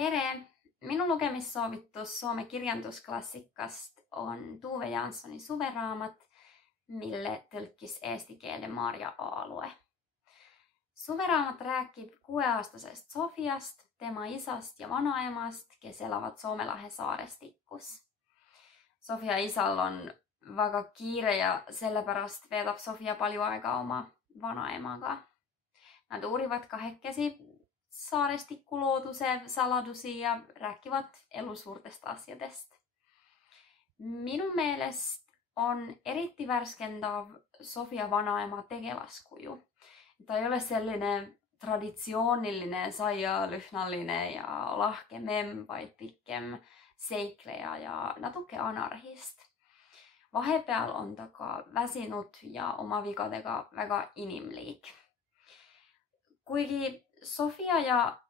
Pere! Minun lukemissuositus Suomen kirjantusklassikast on Tuve Janssonin Suveraamat, mille tõlkis eesti keelde Marja Aalue. Suveraamat räägib 6-aastasest Sofiast, tema isast ja vanaemast, kes elavad Soomelahe saarestikus. Sofia isal on väga kiire ja sellepärast veedab Sofia palju aega oma vanaemaga. Nad uurivad kahekesi saarestiku looduse saladusi ja räägivad elu suurtest asjadest. Minu meelest on eriti värskendav Sofia vanaema tegelaskuju. Ta ei ole selline traditsiooniline saialühnaline ja lahke memm, vaid pikem seikleja ja natuke anarhist. Vahepeal on ta ka väsinud ja oma vigadega väga inimlik. Kuigi Sofia ja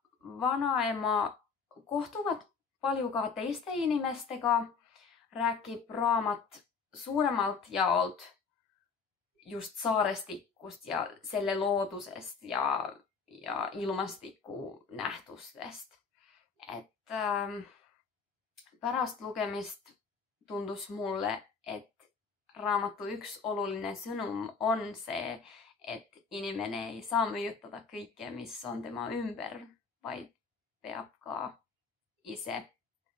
vanaema kohtuvad palju ka teiste inimestega, räägib raamat suuremalt jaolt just saarestikust ja selle loodusest ja ilmastiku nähtustest. Pärast lugemist tundus mulle, et raamatu üks oluline sõnum on see, et inimene ei saa mõjutada kõike, mis on tema ümber, vaid peab ka ise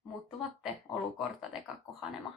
muutuvate olukordadega kohanema.